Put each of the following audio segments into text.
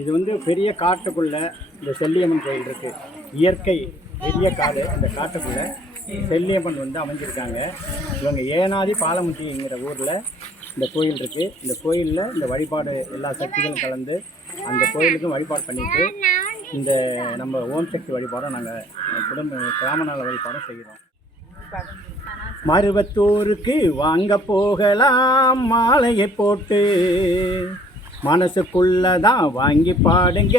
இது வந்து பெரிய காட்டுக்குள்ள இந்த செல்லியம்மன் கோயில் இருக்கு. இயற்கை பெரிய காடு இந்த காட்டுக்குள்ள செல்லியம்மன் வந்து அமைஞ்சிருக்காங்க. இவங்க ஏனாதி பாலமுட்டிங்கிற ஊரில் இந்த கோயில் இருக்கு. இந்த கோயிலில் இந்த வழிபாடு எல்லா சக்திகளும் கலந்து அந்த கோயிலுக்கும் வழிபாடு பண்ணிட்டு இந்த நம்ம ஓம் சக்தி வழிபாடும் நாங்கள் குடும்ப கிராம வழிபாடும் செய்கிறோம் மருவத்தூருக்கு வாங்க போகலாம். மாலையை போட்டு மனசுக்குள்ளதான் வாங்கி பாடுங்க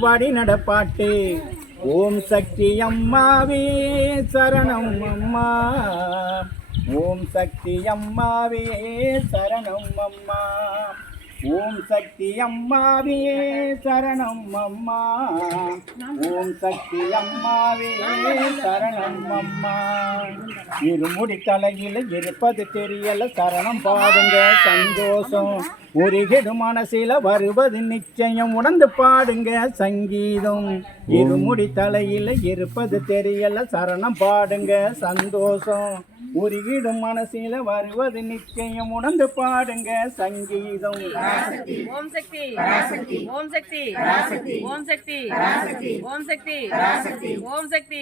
வழிநட பாட்டு ஓம் சக்தி அம்மாவே சரணம் அம்மா. ஓம் சக்தி அம்மாவே சரணம் அம்மா. ஓம் சக்தி அம்மாவே சரணம் அம்மா. ஓம் சக்தி அம்மாவே சரணம் அம்மா. இருமுடி தலையில் இருப்பது தெரியல சரணம் பாடுங்க சந்தோஷம். முருகிடு மனசில வருவது நிச்சயம் உணர்ந்து பாடுங்க சங்கீதம். இருமுடி தலையில் இருப்பது தெரியல சரணம் பாடுங்க சந்தோஷம். உருகிடும் மனசில வருவது நிச்சயம் உணர்ந்து பாடுங்க சங்கீதம் ஓம் சக்தி ஓம் சக்தி ஓம் சக்தி ஓம் சக்தி ஓம் சக்தி ஓம் சக்தி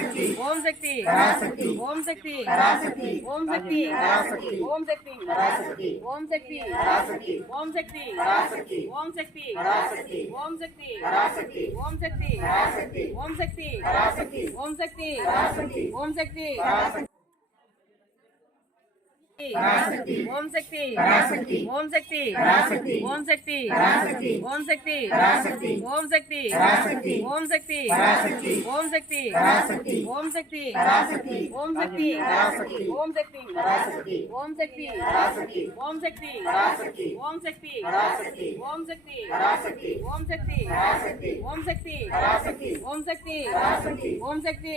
ஓம் சக்தி ஓம் சக்தி ஓம் சக்தி ஓம் சக்தி ஓம் சக்தி ஓம் சக்தி ஓம் சக்தி ஓம் சக்தி ஓம் சக்தி ஓம் சக்தி ஓம் சக்தி ஓம் சக்தி ஓம் சக்தி ஓம் சக்தி ஓம் சக்தி ஓம் சக்தி ஓம் சக்தி ஓம் சக்தி ஓம் சக்தி ஓம் சக்தி ஓம் சக்தி ஓம் சக்தி ஓம் சக்தி ஓம் சக்தி ஓம் சக்தி ஓம் சக்தி ஓம் சக்தி ஓம் சக்தி ஓம் சக்தி ஓம் சக்தி ஓம் சக்தி ஓம் சக்தி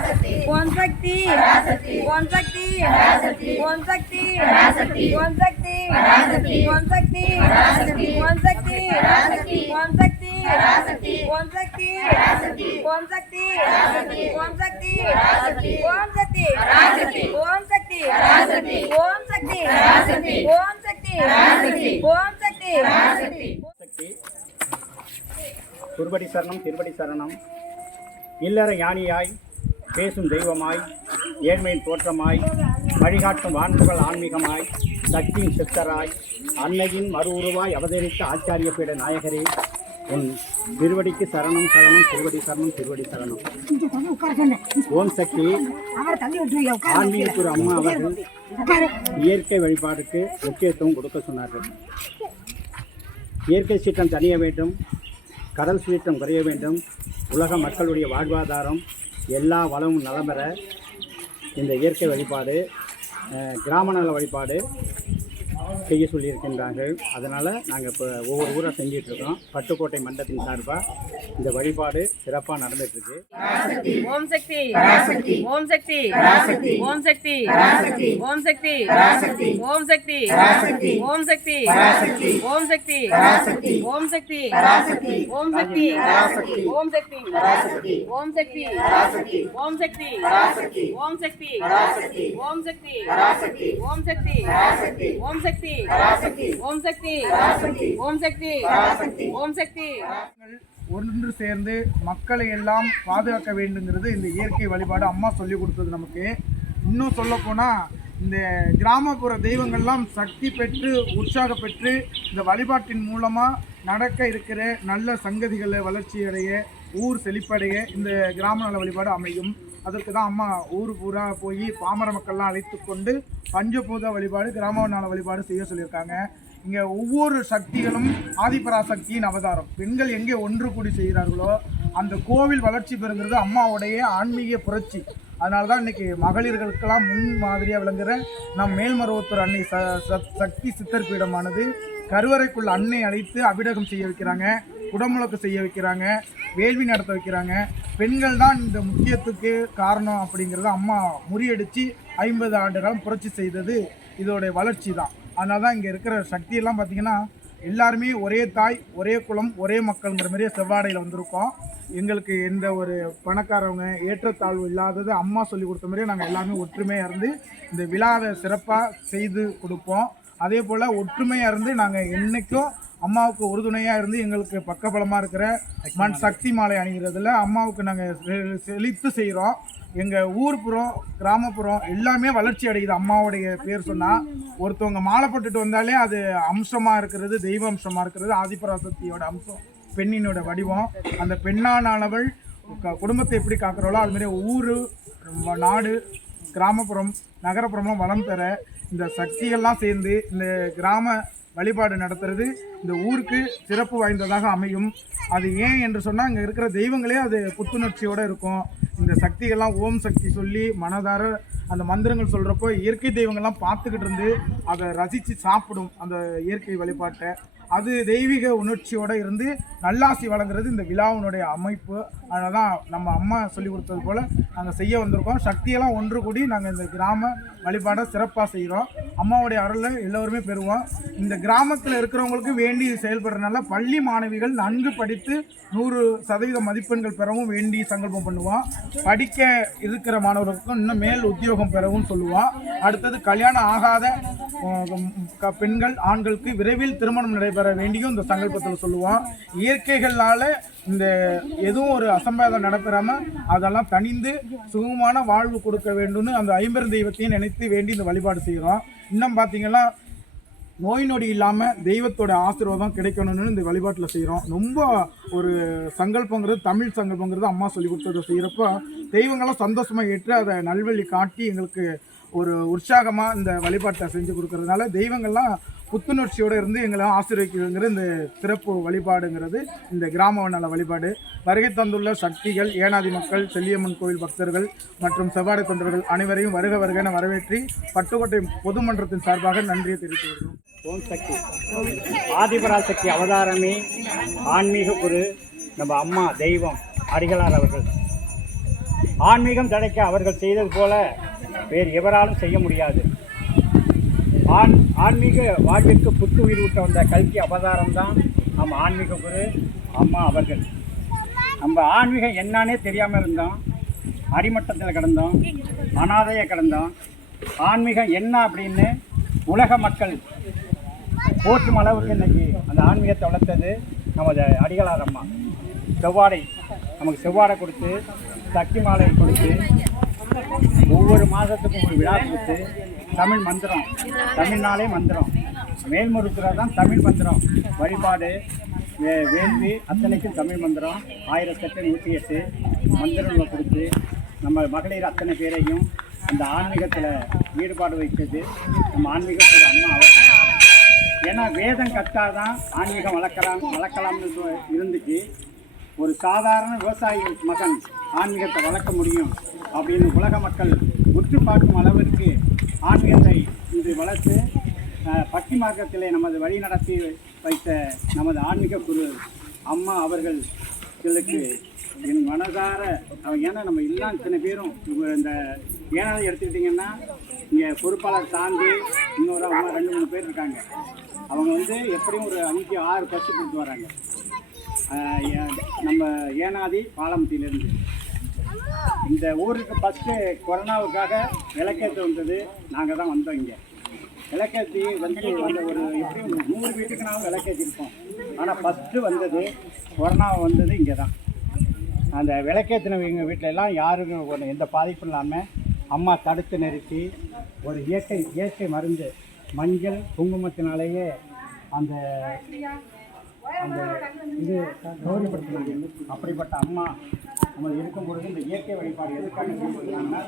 சக்தி ஓம் சக்தி ஓம் சக்தி ஓம் சக்தி ஓம் சக்தி ஓம் சக்தி ஓம் சக்தி ஓம் சக்தி ஓம் சக்தி ஓம் சக்தி ஓம் சக்தி ஓம் சக்தி ஓம் சக்தி ஓம் சக்தி ஓம் சக்தி சக்தி குருபடி சரணம் திருபடி சரணம் இல்லற ஞானியாய் பேசும் தெய்வமாய் ஏழ்மையின் தோற்றமாய் வழிகாட்டும் வான்புகள் ஆன்மீகமாய் சக்தியின் சித்தராய் அன்னையின் மறு உருவாய் அவதரித்த ஆச்சாரிய பீட நாயகரே உன் திருவடிக்கு சரணம் சரணம் திருவடி சரணம் திருவடி சரணம். ஓம் சக்தி. ஆன்மீகத்துறை அம்மா அவர்கள் இயற்கை வழிபாடுக்கு முக்கியத்துவம் கொடுக்க சொன்னார்கள். இயற்கை சீற்றம் தணிய வேண்டும் கடல் சீற்றம் குறைய வேண்டும் உலக மக்களுடைய வாழ்வாதாரம் எல்லா வளமும் நலம் பெற இந்த இயற்கை வழிபாடு கிராம நல வழிபாடு செய்ய சொல்லியிருக்கின்றார்கள் அதனால் நாங்கள் இப்போ ஒவ்வொரு ஊராக செஞ்சிட்ருக்கோம் பட்டுக்கோட்டை மண்டலத்தின் சார்பாக இந்த வழிபாடு சிறப்பாக நடந்துகிட்ருக்கு ஓம் சக்தி ஓம் சக்தி ஓம் சக்தி ஓம் சக்தி ஓம் சக்தி ஓம் சக்தி ஓம் சக்தி ஓம் சக்தி ஓம் சக்தி ஓம் சக்தி ஓம் சக்தி ஓம் சக்தி ஓம் சக்தி ஓம் சக்தி ஓம் சக்தி ஓம் சக்தி ஓம் சக்தி ஓம் சக்தி. ஓம் சக்தி. ஒன்று சேர்ந்து மக்களை எல்லாம் பாதுகாக்க வேண்டுங்கிறது இந்த இயற்கை வழிபாடு அம்மா சொல்லி கொடுத்தது நமக்கு. இன்னும் சொல்லப்போனால் இந்த கிராமப்புற தெய்வங்கள்லாம் சக்தி பெற்று உற்சாக பெற்று இந்த வழிபாட்டின் மூலமாக நடக்க இருக்கிற நல்ல சங்கதிகளை வளர்ச்சி அடைய ஊர் செழிப்படைய இந்த கிராம நல வழிபாடு அமையும். அதற்கு தான் அம்மா ஊர் பூரா போய் பாமர மக்கள்லாம் அழைத்து கொண்டு பஞ்சபூத வழிபாடு கிராம நல வழிபாடு செய்ய சொல்லியிருக்காங்க. இங்கே ஒவ்வொரு சக்திகளும் ஆதிபராசக்தியின் அவதாரம். பெண்கள் எங்கே ஒன்று கூடி செய்கிறார்களோ அந்த கோவில் வளர்ச்சி பெறுங்கிறது அம்மாவுடைய ஆன்மீக புரட்சி. அதனால தான் இன்னைக்கு மகளிர்களுக்கெல்லாம் முன் மாதிரியாக விளங்குகிற நம் மேல்மருவத்தூர் அன்னை ச சக்தி சித்தர் பீடமானது கருவறைக்குள் அன்னை அழைத்து அபிடகம் செய்ய வைக்கிறாங்க. குடமுழக்கு செய்ய வைக்கிறாங்க வேள்வி நடத்த வைக்கிறாங்க. பெண்கள் தான் இந்த முக்கியத்துக்கு காரணம் அப்படிங்கிறத அம்மா முறியடித்து ஐம்பது ஆண்டுகளும் புரட்சி செய்தது இதோடைய வளர்ச்சி தான். அதனால தான் இங்கே இருக்கிற சக்தியெல்லாம் பார்த்திங்கன்னா எல்லாருமே ஒரே தாய் ஒரே குலம் ஒரே மக்கள்ங்கிற மாதிரியே செவ்வாடையில் வந்திருக்கோம். எங்களுக்கு எந்த ஒரு பணக்காரவங்க ஏற்றத்தாழ்வு இல்லாதது அம்மா சொல்லி கொடுத்த மாதிரியே நாங்கள் எல்லாருமே ஒற்றுமையாக இருந்து இந்த விழாவை சிறப்பாக செய்து கொடுப்போம். அதே போல் ஒற்றுமையாக இருந்து நாங்கள் என்றைக்கும் அம்மாவுக்கு உறுதுணையாக இருந்து எங்களுக்கு பக்கபலமாக இருக்கிற மண் சக்தி மாலை அணிகிறதுல அம்மாவுக்கு நாங்கள் செழித்து செய்கிறோம் எங்கள் ஊர்ப்புறம் கிராமப்புறம் எல்லாமே வளர்ச்சி அடையுது அம்மாவுடைய பேர் சொன்னால் ஒருத்தவங்க மாலை போட்டுட்டு வந்தாலே அது அம்சமாக இருக்கிறது தெய்வ அம்சமாக இருக்கிறது ஆதிபராசக்தியோட அம்சம் பெண்ணினோட வடிவம். அந்த பெண்ணானவள் க- குடும்பத்தை எப்படி காக்கிறாளோ அதுமாதிரி ஊர் நாடு கிராமப்புறம் நகரப்புறமும் வளம் பெற இந்த சக்தியெல்லாம் சேர்ந்து இந்த கிராம வழிபாடு நடத்துறது. இந்த ஊருக்கு சிறப்பு வாய்ந்ததாக அமையும். அது ஏன் என்று சொன்னால் அங்கே இருக்கிற தெய்வங்களே அது புத்துணர்ச்சியோடு இருக்கும். இந்த சக்திகள்லாம் ஓம் சக்தி சொல்லி மனதார அந்த மந்திரங்கள் சொல்கிறப்போ இயற்கை தெய்வங்கள்லாம் பார்த்துக்கிட்டு இருந்து அதை ரசித்து சாப்பிடும் அந்த இயற்கை வழிபாட்டை. அது தெய்வீக உணர்ச்சியோடு இருந்து நல்லாசி வழங்குறது இந்த விழாவினுடைய அமைப்பு. அதனால் தான் நம்ம அம்மா சொல்லி கொடுத்தது போல் நாங்கள் செய்ய வந்திருக்கோம். சக்தியெல்லாம் ஒன்று கூடி நாங்கள் இந்த கிராம வழிபாடை சிறப்பாக செய்கிறோம் அம்மாவுடைய அருளை எல்லோருமே பெறுவோம். இந்த கிராமத்தில் இருக்கிறவங்களுக்கு வேண்டி செயல்படுறதுனால பள்ளி மாணவிகள் நன்கு படித்து நூறு சதவீத மதிப்பெண்கள் பெறவும் வேண்டி சங்கல்பம் பண்ணுவோம். படிக்க இருக்கிற மாணவர்களுக்கும் இன்னும் மேல் உத்தியோகம் பெறவும் சொல்லுவோம். அடுத்தது கல்யாணம் ஆகாத பெண்கள் ஆண்களுக்கு விரைவில் திருமணம் நடைபெற வேண்டியும் இந்த சங்கல்பத்தில் சொல்லுவோம். இயற்கைகளால் இந்த எதுவும் ஒரு அசம்பாவிதம் நடைபெறாம அதெல்லாம் தணிந்து சுகமான வாழ்வு கொடுக்க வேண்டும்னு அந்த ஐம்பெரும் தெய்வத்தையும் நினைத்து வேண்டி இந்த வழிபாடு செய்கிறோம் இன்னும் பார்த்தீங்கன்னா நோய் நொடி இல்லாமல் தெய்வத்தோட ஆசீர்வாதம் கிடைக்கணும்னு இந்த வழிபாட்டில் செய்கிறோம் ரொம்ப ஒரு சங்கல்பங்கிறது தமிழ் சங்கல்பங்கிறது அம்மா சொல்லி கொடுத்ததை செய்கிறப்போ தெய்வங்களாம் சந்தோஷமாக ஏற்று அதை நல்வழி காட்டி எங்களுக்கு ஒரு உற்சாகமாக இந்த வழிபாட்டை செஞ்சு கொடுக்கறதுனால தெய்வங்கள்லாம் புத்துணர்ச்சியோடு இருந்து எங்களை ஆசீர்வதிக்கிறதுங்கிற இந்த சிறப்பு வழிபாடுங்கிறது இந்த கிராம நல வழிபாடு. வருகை தந்துள்ள சக்திகள் ஏனாதி மக்கள் செல்லியம்மன் கோவில் பக்தர்கள் மற்றும் செவ்வாடை தொண்டர்கள் அனைவரையும் வருக வருக என வரவேற்றி பட்டுக்கோட்டை பொதுமன்றத்தின் சார்பாக நன்றியை தெரிவித்து வருகிறோம் ஓம் சக்தி. ஆதிபராசக்தி அவதாரமே ஆன்மீக குரு நம்ம அம்மா தெய்வம் அடிகளார் அவர்கள். ஆன்மீகம் தடைக்க அவர்கள் செய்தது போல வேறு எவராலும் செய்ய முடியாது. ஆண் ஆன்மீக வாழ்விற்கு புத்துயிர் விட்ட வந்த கல்வி அவதாரம் தான் நம்ம ஆன்மீக குரு அம்மா அவர்கள். நம்ம ஆன்மீகம் என்னன்னே தெரியாமல் இருந்தோம். அடிமட்டத்தில் கிடந்தோம். அனாதையை கிடந்தோம். ஆன்மீகம் என்ன அப்படின்னு உலக மக்கள் போற்றும் அளவுக்கு இன்னைக்கு அந்த ஆன்மீகத்தை வளர்த்தது நமது அடிகளார் அம்மா. செவ்வாடை நமக்கு செவ்வாடை கொடுத்து சக்தி மாலை கொடுத்து ஒவ்வொரு மாதத்துக்கும் ஒரு விழா கொடுத்து தமிழ் மந்திரம் தமிழ்னாலே மந்திரம். மேல்மருத்துவ தான் தமிழ் மந்திரம். வழிபாடு வே வேள்வி அத்தனைக்கும் தமிழ் மந்திரம். ஆயிரத்தெட்டு நூற்றி எட்டு மந்திரங்களை கொடுத்து நம்ம மகளிர் அத்தனை பேரையும் அந்த ஆன்மீகத்தில் ஈடுபாடு வைத்தது நம்ம ஆன்மீகத்தில் அம்மா அவசியம் ஏன்னா வேதம் கற்றாதான் ஆன்மீகம் வளர்க்கலாம் வளர்க்கலாம்னு இருந்துச்சு. ஒரு சாதாரண விவசாயி மகன் ஆன்மீகத்தை வளர்க்க முடியும் அப்படின்னு உலக மக்கள் உற்று பார்க்கும் அளவிற்கு ஆன்மீகத்தை இன்று வளர்த்து அஹ், பக்தி மார்க்கத்திலே நமது வழி நடத்தி வைத்த நமது ஆன்மீக குரு அம்மா அவர்கள் இதுக்கு என் மனதார அவன் ஏன்னா நம்ம எல்லாம் இத்தனை பேரும் இவங்க இந்த ஏனாவது எடுத்துக்கிட்டிங்கன்னா இங்கே பொறுப்பாளர் தாண்டி இன்னொரு அம்மா ரெண்டு மூணு பேர் இருக்காங்க. அவங்க வந்து எப்படியும் ஒரு அஞ்சு ஆறு பஸ்ஸு கொடுத்து வராங்க. ஏ- நம்ம ஏனாதி பாலமத்தியிலேருந்து. இந்த ஊருக்கு ஃபஸ்ட்டு கொரோனாவுக்காக விளக்கேற்று வந்தது. நாங்கள் தான் வந்தோம் இங்கே. விளக்கேற்றி வந்து வந்த ஒரு எப்படியும் நூறு வீட்டுக்கு நாங்கள் விளக்கேற்றிருப்போம் ஆனால் ஃபஸ்ட்டு வந்தது கொரோனா வந்தது இங்கே தான். அந்த விளக்கேற்றினவங்க எங்கள் வீட்டிலலாம் யாருக்கும் ஒரு எந்த பாதிப்பும் இல்லாமல் அம்மா தடுத்து நிறுத்தி ஒரு இயற்கை இயற்கை மருந்து மஞ்சள் குங்குமத்தினாலேயே அந்த அந்த இது கௌரவப்படுத்தினாங்க அப்படிப்பட்ட அம்மா நம்ம இருக்கும் பொழுது இந்த இயற்கை வழிபாடு எதுக்காக செய்யப்படுகிறாங்கன்னா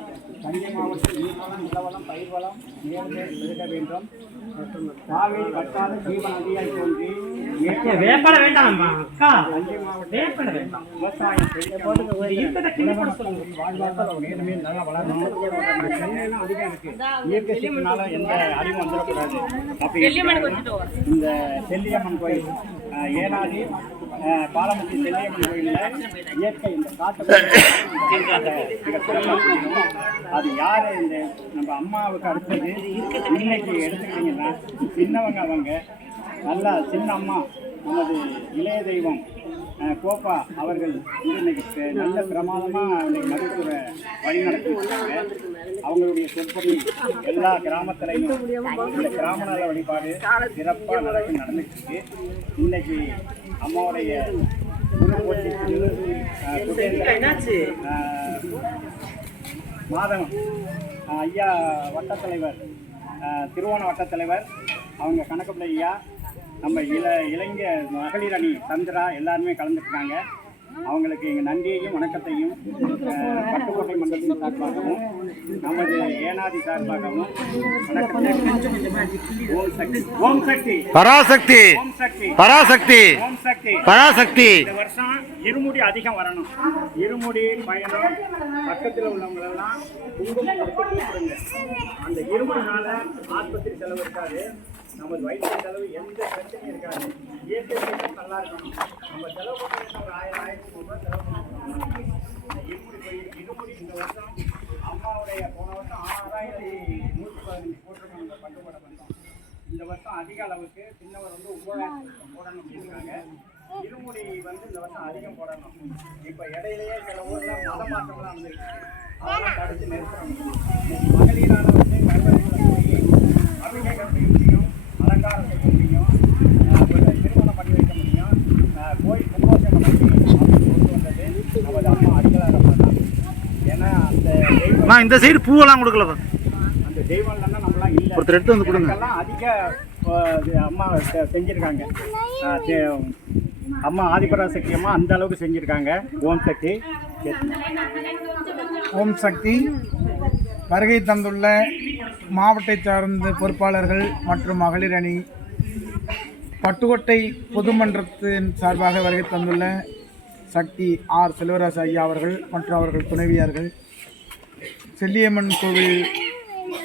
தஞ்சை மாவட்டம் நீர்வளம் நிலவளம் பயிர் வளம் நேர்மை இருக்க வேண்டும். காவிரி வட்டாத ஜீவநதியாய் தோன்றி வேப்பட வேண்டாம். தஞ்சை மாவட்டம் விவசாயம் வாழ்வாதாரம் வேணுமே நல்லா இயற்கை சீக்கிரனால எந்த அறிவும் வந்துடக்கூடாது. அப்படி இந்த செல்லியம்மன் கோயில் ஏனாதி பாலமுத்தி செல்லியம்மன் கோயிலில் இயற்கை இந்த காட்டு. அது யாரு இந்த நம்ம அம்மாவுக்கு அடுத்தது இன்னைக்கு எடுத்துக்கிட்டீங்கன்னா சின்னவங்க அவங்க நல்லா சின்ன அம்மா நமது இளைய தெய்வம் கோப்பா அவர்கள் இன்னைக்கு நல்ல பிரமாதமாக இன்னைக்கு மருத்துவ வழி நடத்திருக்காங்க அவங்களுடைய சொற்படி எல்லா கிராமத்திலையும் இந்த கிராம நல வழிபாடு சிறப்பாக நடக்கு நடந்துட்டு இன்னைக்கு அம்மாவுடைய அஹ், ஐயா வட்டத்தலைவர் திருவோண வட்டத்தலைவர் அவங்க கணக்குப்பிள்ளை ஐயா நம்ம இள இளைஞ மகளிர் அணி சந்திரா எல்லாருமே கலந்துருக்காங்க. அவங்களுக்கு எங்கள் நன்றியையும் வணக்கத்தையும் பட்டுக்கோட்டை மண்டலத்தின் சார்பாகவும் நமது ஏனாதி சார்பாகவும் ஓம் சக்தி ஓம் சக்தி. பராசக்தி. ஓம் சக்தி. பராசக்தி. ஓம் சக்தி. பராசக்தி. இந்த வருஷம் இருமுடி அதிகம் வரணும். இருமுடி பயணம் பக்கத்தில் உள்ளவங்க எல்லாம் குங்குமம் கொடுத்து கூப்பிடுங்க அந்த இருமுடினால ஆஸ்பத்திரி செலவு இருக்காது. நமது வைத்திய செலவு எந்த பிரச்சனையும் இருக்காது. இயற்கை நல்லா இருக்கணும். நம்ம செலவு பண்ணுறது ஒரு ஆயிரம் ஆயிரத்தி ரூபாய் செலவு பண்ணணும். இந்த போய் இருமுடி இந்த வருஷம் அம்மாவுடைய போன வருஷம் ஆறாயிரத்தி நூற்றி பதினஞ்சு போட்டிருக்கோம். இந்த பட்டுப்பட பண்ணோம் இந்த வருஷம் அதிக அளவுக்கு சின்னவர் வந்து ஒவ்வொரு போடணும் இருக்காங்க இருமுடி வந்து இந்த வருஷம் அதிகம் போடணும். இப்போ இடையிலேயே சில ஊரில் மத மாற்றம்லாம் வந்துருக்கு அதெல்லாம் தடுத்து நிறுத்தணும். மகளிரான வந்து போய் அபிஷேகம் செய்ய முடியும் அலங்காரம் செய்ய முடியும் திருமணம் பண்ணி வைக்க முடியும் கோயில் அப்படின்னு கொண்டு வந்தது நமது அம்மா அடிகளார் அம்மா தான் ஏன்னா அந்த தெய்வம் இந்த சைடு பூவெல்லாம் கொடுக்கல அந்த தெய்வம் இல்லைன்னா நம்மளாம் இல்லை ஒருத்தர் எடுத்து வந்து கொடுங்க. அதிக அம்மா செ- செஞ்சிருக்காங்க அம்மா ஆதிபராசக்தி அம்மா அந்த அளவுக்கு செஞ்சிருக்காங்க. ஓம் சக்தி. ஓம் சக்தி. வருகை தந்துள்ள மாவட்டத்தை சார்ந்த பொறுப்பாளர்கள் மற்றும் மகளிர் அணி பட்டுக்கோட்டை பொதுமன்றத்தின் சார்பாக வருகை தந்துள்ள சக்தி ஆர் செல்வராஜ் ஐயா அவர்கள் மற்றும் அவர்கள் துணைவியார்கள். செல்லியம்மன் கோவில்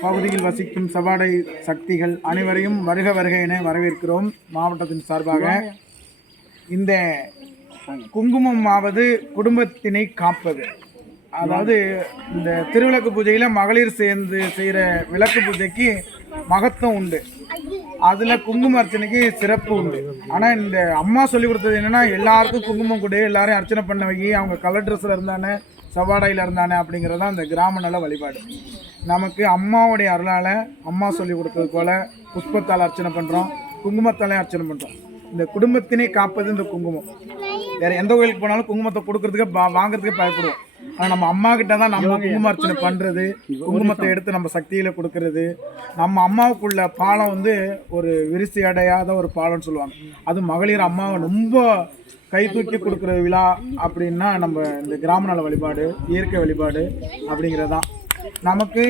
பகுதியில் வசிக்கும் சபாடை சக்திகள் அனைவரையும் வருக வருக என வரவேற்கிறோம். மாவட்டத்தின் சார்பாக இந்த குங்குமம் ஆவது குடும்பத்தினை காப்பது. அதாவது இந்த திருவிளக்கு பூஜையில் மகளிர் சேர்ந்து செய்கிற விளக்கு பூஜைக்கு மகத்துவம் உண்டு. அதில் குங்கும அர்ச்சனைக்கு சிறப்பு உண்டு. ஆனால் இந்த அம்மா சொல்லி கொடுத்தது என்னென்னா எல்லாருக்கும் குங்குமம் கொடு எல்லாரையும் அர்ச்சனை பண்ண வைக்கி அவங்க கலர் ட்ரெஸ்ஸில் இருந்தானே சவாடையில் இருந்தானே அப்படிங்கிறது தான் இந்த கிராம நல வழிபாடு. நமக்கு அம்மாவுடைய அருளால் அம்மா சொல்லி கொடுத்தது போல் புஷ்பத்தால் அர்ச்சனை பண்ணுறோம் குங்குமத்தாலே அர்ச்சனை பண்ணுறோம் இந்த குடும்பத்தினை காப்பது இந்த குங்குமம். வேறு எந்த கோயிலுக்கு போனாலும் குங்குமத்தை கொடுக்கறதுக்கு பா- வாங்குறதுக்கு பயப்படுவோம். ஆனால் நம்ம அம்மா கிட்ட தான் நம்ம குங்கும அர்ச்சனை பண்ணுறது குங்குமத்தை எடுத்து நம்ம சக்தியில் கொடுக்கறது. நம்ம அம்மாவுக்குள்ள பாலம் வந்து ஒரு விரிசி அடையாத ஒரு பாலம்னு சொல்லுவாங்க. அது மகளிர் அம்மாவை ரொம்ப கை தூக்கி கொடுக்குற விழா அப்படின்னா நம்ம இந்த கிராம நல வழிபாடு இயற்கை வழிபாடு அப்படிங்கிறது தான் நமக்கு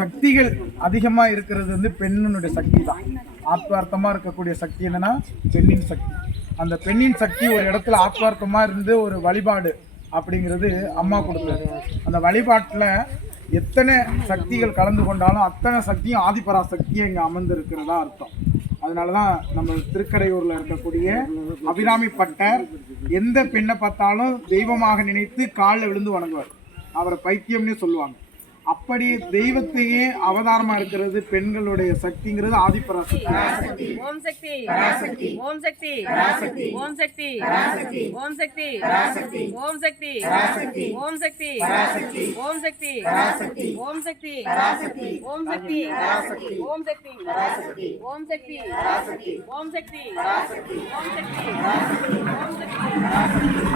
சக்திகள் அதிகமாக இருக்கிறது வந்து பெண்ணினுடைய சக்தி தான். ஆத்மார்த்தமாக இருக்கக்கூடிய சக்தி என்னன்னா பெண்ணின் சக்தி. அந்த பெண்ணின் சக்தி ஒரு இடத்துல ஆத்மார்த்தமாக இருந்து ஒரு வழிபாடு அப்படிங்கிறது அம்மா கொடுத்தது. அந்த வழிபாட்டில் எத்தனை சக்திகள் கலந்து கொண்டாலும் அத்தனை சக்தியும் ஆதிபராசக்தியும் இங்கே அமர்ந்திருக்கிறதா அர்த்தம். அதனால தான் நம்ம திருக்கடையூரில் இருக்கக்கூடிய அபிராமி பட்டர் எந்த பெண்ணை பார்த்தாலும் தெய்வமாக நினைத்து காலில் விழுந்து வணங்குவார். அவரை பைத்தியம்னே சொல்லுவாங்க. அப்படி தெய்வத்தையே அவதாரமா இருக்கிறது பெண்களுடைய சக்திங்கிறது ஆதிபராசக்தி ஓம் சக்தி ஓம் சக்தி ஓம் சக்தி ஓம் சக்தி ஓம் சக்தி ஓம் சக்தி ஓம் சக்தி ஓம் சக்தி ஓம் சக்தி ஓம் சக்தி ஓம் சக்தி ஓம் சக்தி ஓம் சக்தி ஓம் சக்தி ஓம் சக்தி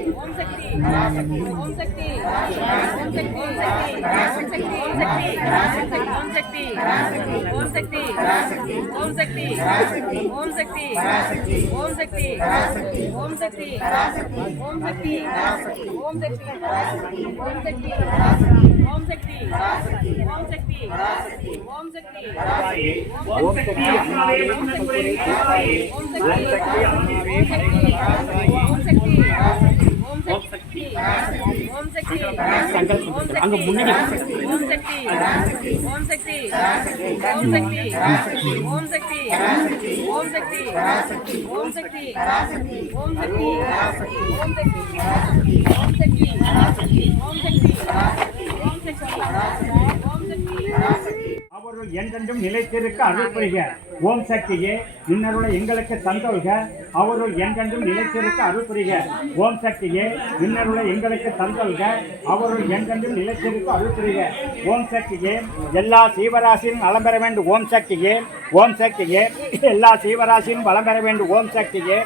ओम शक्ति ஓம் சக்தி ஓம் சக்தி ஓம் சக்தி ஓம் சக்தி ஓம் சக்தி ஓம் சக்தி ஓம் சக்தி ஓம் சக்தி ஓம் சக்தி ஓம் சக்தி ஓம் ஓம் சக்தி ஓம் சக்தி ஓம் சக்தி ஓம் சக்தி ஓம் சக்தி ஓம் சக்தி ஓம் சக்தி ஓம் சக்தி ஓம் சக்தி ஓம் சக்தி ஓம் சக்தி ஓம் சக்தி ஓம் சக்தி ஓம் சக்தி ஓம் சக்தி ஓம் சக்தி ஓம் சக்தி ஓம் சக்தி ஓம் சக்தி ஓம் சக்தி ஓம் சக்தி அம்மாவே மனசுக்குறை தீர்ப்பாயே ஓம் சக்தி அம்மாவே ஓம் சக்தி ஓம் சக்தி ஓம் சக்தி அங்க முன்னாடி ஓம் சக்தி ஓம் சக்தி ஓம் சக்தி ஓம் சக்தி ஓம் சக்தி ஓம் சக்தி ஓம் சக்தி ஓம் சக்தி ஓம் சக்தி ஓம் சக்தி ஓம் சக்தி ஓம் சக்தி அருள் என்றென்றும் நிலைத்திருக்க அருள் புரிக ஓம் சக்தியே இன்னருளை எங்களுக்கு தந்தொல்க அவருள் என்றென்றும் நிலைத்திருக்க அருள் புரிக ஓம் சக்தியே இன்னருளை எங்களுக்கு தந்தொல்க அவருள் என்றென்றும் நிலைத்திருக்க அருள் புரிக ஓம் சக்தியே எல்லா சீவராசியும் நலம் பெற வேண்டும். ஓம் சக்தியே ஓம் சக்தியே எல்லா சீவராசியும் வளம் பெற வேண்டும். ஓம் சக்தியே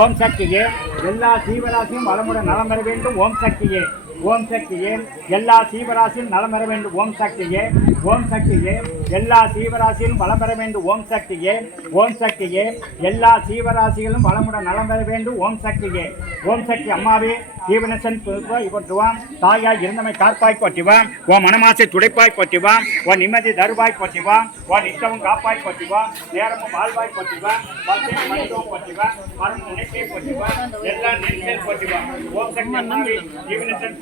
ஓம் சக்தியே எல்லா சீவராசியும் வளமுடன் நலம் பெற வேண்டும். ஓம் சக்தியே. ஓம் சக்தியே எல்லா சீவராசியும் நலம் பெற வேண்டும். ஓம் சக்தியே ஓம் சக்தியே எல்லா சீவராசியிலும் வளம் பெற வேண்டும். ஓம் சக்தியே ஓம் சக்தியே எல்லா சீவராசிகளும் வளமுடன் நலம் பெற வேண்டும். ஓம் சக்தியே ஓம் சக்தி அம்மாவே ஜீவனசன் போற்றுவான் தாயாய் இருந்தமை காப்பாய் போற்றுவான் ஓ மனமாசை துடைப்பாய் போற்றுவான் ஓ நிம்மதி தருவாய் போற்றுவான் ஓ நித்தமும் காப்பாய் போற்றுவான் நேரமும் வாழ்வாய் போற்றுவான் பக்தியை மனிதவும் போற்றுவான் மரம் நினைப்பை போற்றுவான் எல்லா நெஞ்சல் போற்றுவான் ஓம் சக்தி அம்மாவே ஜீவனசன்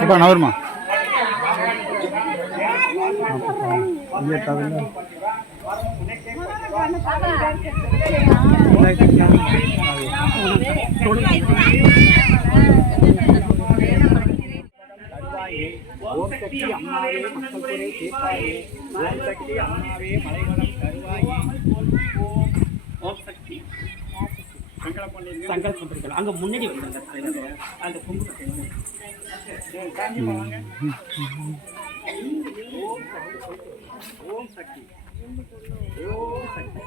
அப்பா நவருமா ஓம் சக்தி அம்மாவே சக்தி அம்மாவே மலை வளம் சங்கல் பண்ணிருக்கலாம் அங்க முன்னாடி வந்து அந்த குங்குமத்தை ஓம் சக்தி ஓம் சக்தி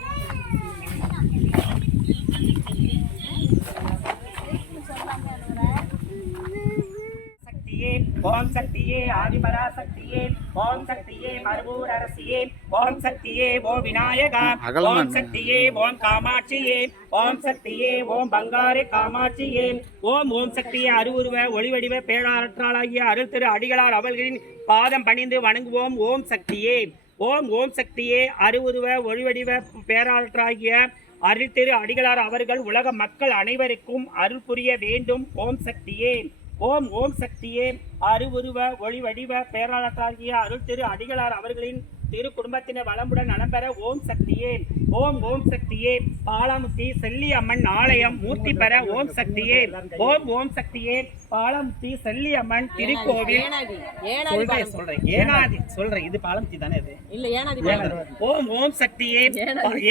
சக்தியே ஓம் சக்தியே ஆதிபரா சக்தியே. ஓம் சக்தியே மருவூர் அரசியே. ஓம் சக்தியே ஓ விநாயகா. ஓம்? சக்தியே ஓம் காமாட்சியே. ஓம் சக்தியே ஓம் பங்காரு காமாட்சியே. ஓம் ஓம் சக்தியே அருவுருவ ஒளிவடிவ பேராற்றாளாகிய அருள் திரு அடிகளார் அவர்களின் பாதம் பணிந்து வணங்குவோம். ஓம் சக்தியே. ஓம் ஓம் சக்தியே அருவுருவ ஒளிவடிவ பேராற்றாகிய அருள் திரு அடிகளார் அவர்கள் உலக மக்கள் அனைவருக்கும் அருள் புரிய வேண்டும். ஓம் சக்தியே. ஓம் ஓம் சக்தியே. அருவுருவ ஒளி வடிவ பேராளத்தாகிய அருள் திரு அடிகளார் அவர்களின் திரு குடும்பத்தினர் வளமுடன் நலம் பெற ஓம் சக்தியே. ஓம் ஓம் சக்தியே. பாலாமுத்தி செல்லி அம்மன் ஆலயம் மூர்த்தி பெற ஓம் சக்தியே. ஓம் ஓம் சக்தியே. பாலாமுத்தி செல்லி அம்மன் திருக்கோவில் சொல்றேன் சொல்றேன். ஏனாதி சொல்றேன். இது பாலமுத்தி தானே இது? ஓம் ஓம் சக்தியே.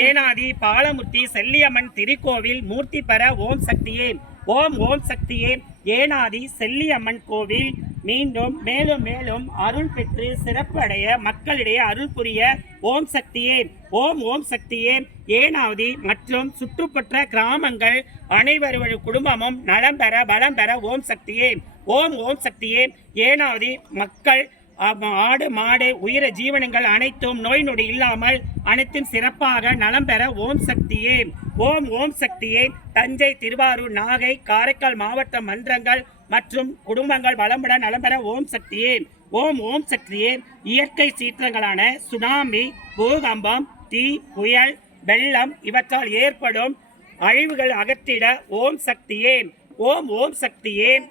ஏனாதி. பாலமுத்தி செல்லியம்மன் திருக்கோவில் மூர்த்தி பெற ஓம் சக்தியே. ஓம் ஓம் சக்தியே ஏனாதி செல்லியம்மன் கோவில். மீண்டும் மேலும் மேலும் அருள் பெற்று சிறப்பு அடைய மக்களிடையே அருள் புரிய ஓம் சக்தியே ஓம் ஓம் சக்தியே. ஏனாவதி மற்றும் சுற்றுப்பற்ற கிராமங்கள் அனைவருடைய குடும்பமும் நலம் பெற பலம் பெற ஓம் சக்தியே ஓம் ஓம் சக்தியே. ஏனாவதி மக்கள் ஆடு மாடு உயிர ஜீவனங்கள் அனைத்தும் நோய் நொடி இல்லாமல் அனைத்தும் சிறப்பாக நலம் பெற ஓம் சக்தியே. ஓம் ஓம் சக்தியே. தஞ்சை திருவாரூர் நாகை காரைக்கால் மாவட்ட மன்றங்கள் மற்றும் குடும்பங்கள் வளமுடன் நலம் பெற ஓம் சக்தியே. ஓம் ஓம் சக்தியே. இயற்கை சீற்றங்களான சுனாமி பூகம்பம் தீ புயல் வெள்ளம் இவற்றால் ஏற்படும் அழிவுகள் அகற்றிட ஓம் சக்தியே. ஓம் ஓம் சக்தியே.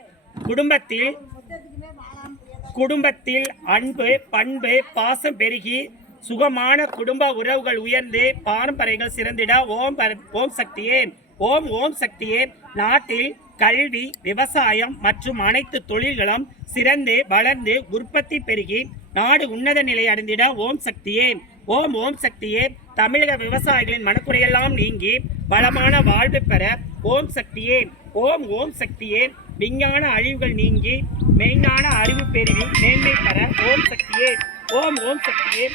குடும்பத்தில் குடும்பத்தில் அன்பு பண்பு பாசம் பெருகி சுகமான குடும்ப உறவுகள் உயர்ந்து பாரம்பரியங்கள் சிறந்திட ஓம் பர- ஓம் சக்தியே ஓம் ஓம் சக்தியே நாட்டில் கல்வி விவசாயம் மற்றும் அனைத்து தொழில்களும் சிறந்து வளர்ந்து உற்பத்தி பெருகி நாடு உன்னத நிலை அடைந்திட ஓம் சக்தியே ஓம் ஓம் சக்தியே தமிழக விவசாயிகளின் மனக்குறையெல்லாம் நீங்கி வளமான வாழ்வு பெற ஓம் சக்தியே ஓம் ஓம் சக்தியே விஞ்ஞான அழிவுகள் நீங்கி மெய்ஞான அறிவு பெருகி மேன்மை பெற ஓம் சக்தியே ஓம் ஓம் சக்தியே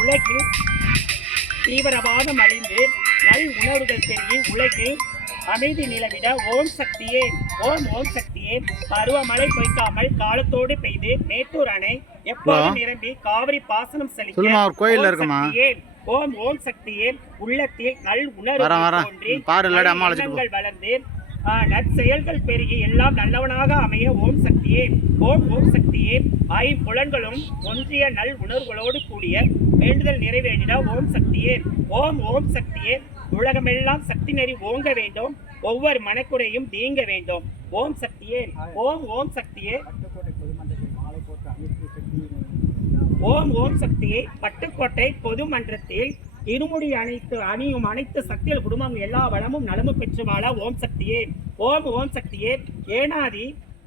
உலகில் தீவிரவாதம் அழிந்து நல் உணர்வுகள் பெருகி உலகில் அமைதி நிலவிட ஓம் சக்தியே ஓம் ஓம் சக்தியே பருவமழை பொய்க்காமல் காலத்தோடு பெய்து மேட்டூர் அணை எப்போது ஹலோ. நிரம்பி காவிரி பாசனம் கோயில்ல ஓம் இருக்குமா? ஓம் ஓம் சக்தியே உள்ளத்தில் நல் உணர்வு. தோன்றி வளர்ந்து நற்செயல்கள் பெருகி எல்லாம் நல்லவனாக அமைய ஓம் சக்தியே ஓம் ஓம் சக்தியே. ஐ புலன்களும் ஒன்றிய நல் உணர்வுகளோடு கூடிய வேண்டுதல் நிறைவேறிட ஓம் சக்தியே. ஓம் ஓம் சக்தியே. உலகமெல்லாம் சக்தி நெறி ஓங்க வேண்டும். ஒவ்வொரு மனக்குறையும் நீங்க வேண்டும். ஓம் சக்தியே ஓம் ஓம் சக்தியே. ஓம் ஓம் சக்தியை பட்டுக்கோட்டை பொதுமன்றத்தில் இருமுடி அனைத்து அணியும் அனைத்து சக்திகள் குடும்பம் எல்லா வளமும் நலமும் பெற்று வாழ ஓம் சக்தியே ஓம் ஓம் சக்தியே. ஏனாதி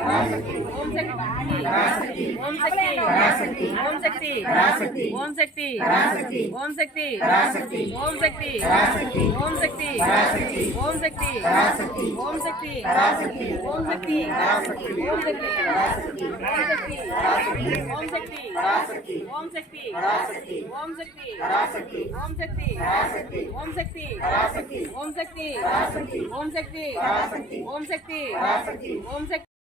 ஓம் சக்தி ஓம் சக்தி ஓம் சக்தி ஓம் சக்தி ஓம் சக்தி ஓம் சக்தி ஓம் சக்தி ஓம் சக்தி ஓம் சக்தி ஓம் சக்தி ஓம் சக்தி ஓம் சக்தி ஓம் சக்தி ஓம் சக்தி ஓம் சக்தி ஓம் சக்தி ஓம் சக்தி ஓம் சக்தி